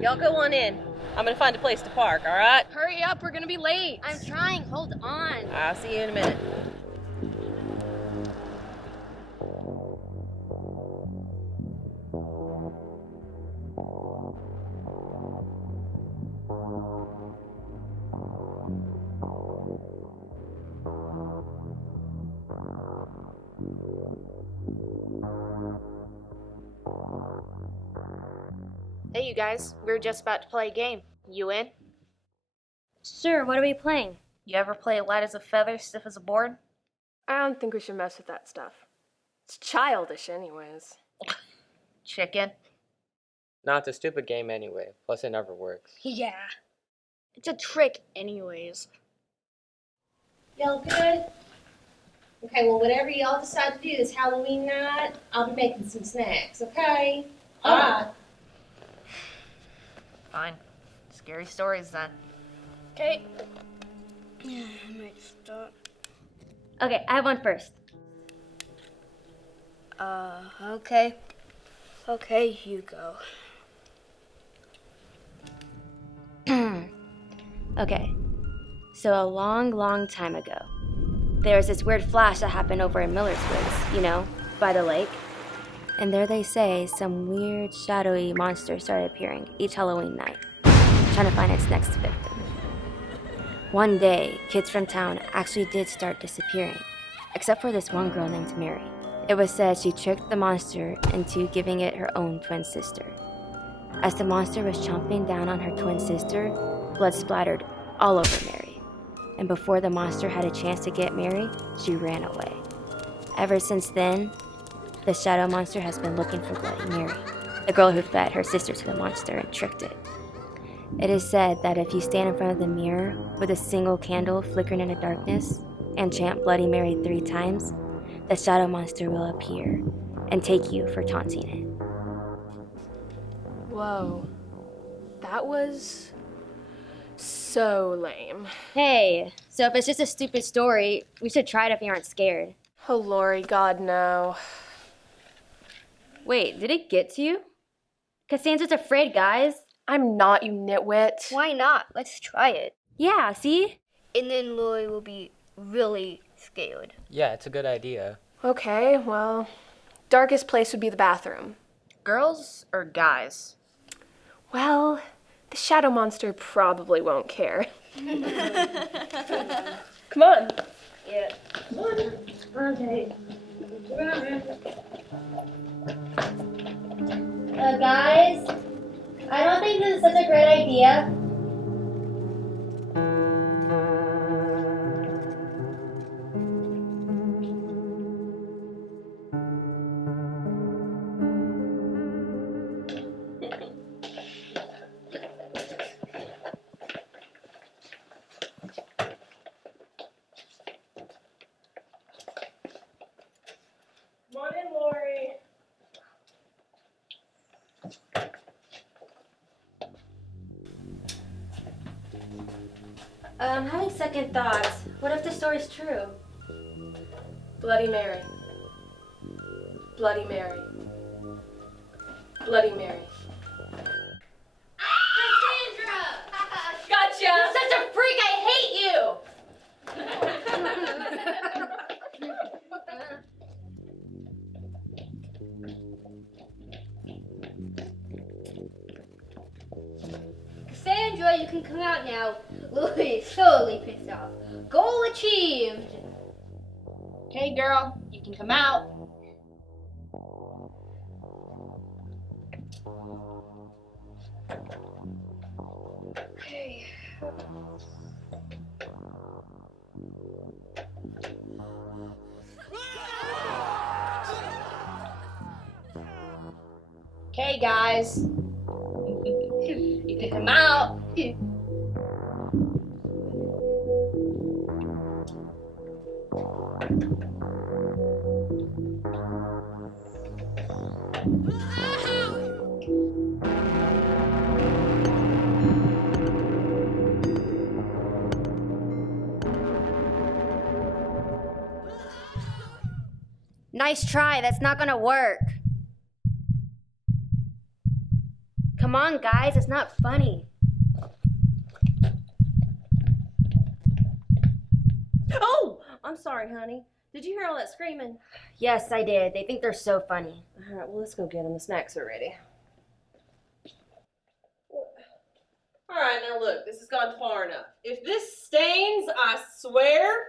Y'all go on in. I'm gonna find a place to park, all right? Hurry up, we're gonna be late. I'm trying, hold on. I'll see you in a minute. Hey, you guys, we were just about to play a game. You in? Sure, what are we playing? You ever play light as a feather, stiff as a board? I don't think we should mess with that stuff. It's childish anyways. Chicken? Nah, it's a stupid game anyway. Plus, it never works. Yeah. It's a trick anyways. Y'all good? Okay, well, whatever y'all decide to do this Halloween night, I'll be making some snacks, okay? All right. Fine. Scary stories then. Okay. Yeah, I might stop. Okay, I have one first. Okay. Okay, you go. Okay. So a long time ago, there was this weird flash that happened over in Miller's Woods, you know, by the lake. And there they say some weird, shadowy monster started appearing each Halloween night, trying to find its next victim. One day, kids from town actually did start disappearing, except for this one girl named Mary. It was said she tricked the monster into giving it her own twin sister. As the monster was chomping down on her twin sister, blood splattered all over Mary. And before the monster had a chance to get Mary, she ran away. Ever since then, the shadow monster has been looking for Bloody Mary, the girl who fed her sister to the monster and tricked it. It is said that if you stand in front of the mirror with a single candle flickering in the darkness and chant Bloody Mary 3 times, the shadow monster will appear and take you for taunting it. Whoa. That was so lame. Hey, so if it's just a stupid story, we should try it if you aren't scared. Oh, Lori, God, no. Wait, did it get to you? Cassandra's afraid, guys. I'm not, you nitwit. Why not? Let's try it. Yeah, see? And then Lily will be really scared. Yeah, it's a good idea. Okay, well, darkest place would be the bathroom. Girls or guys? Well, the shadow monster probably won't care. Come on. Yeah. Okay. Guys, I don't think this is such a great idea. Come on in, Lori. I'm having second thoughts. What if the story's true? Bloody Mary. Bloody Mary. Bloody Mary. Cassandra! Gotcha! You're such a freak! I hate you! Cassandra, you can come out now. Lily is totally pissed off. Goal achieved. Hey, girl, you can come out. Okay. Okay, guys. I'm out. Nice try, that's not gonna work. Come on, guys, it's not funny. Oh, I'm sorry, honey. Did you hear all that screaming? Yes, I did. They think they're so funny. All right, well, let's go get them. The snacks are ready. All right, now look, this has gone far enough. If this stains, I swear.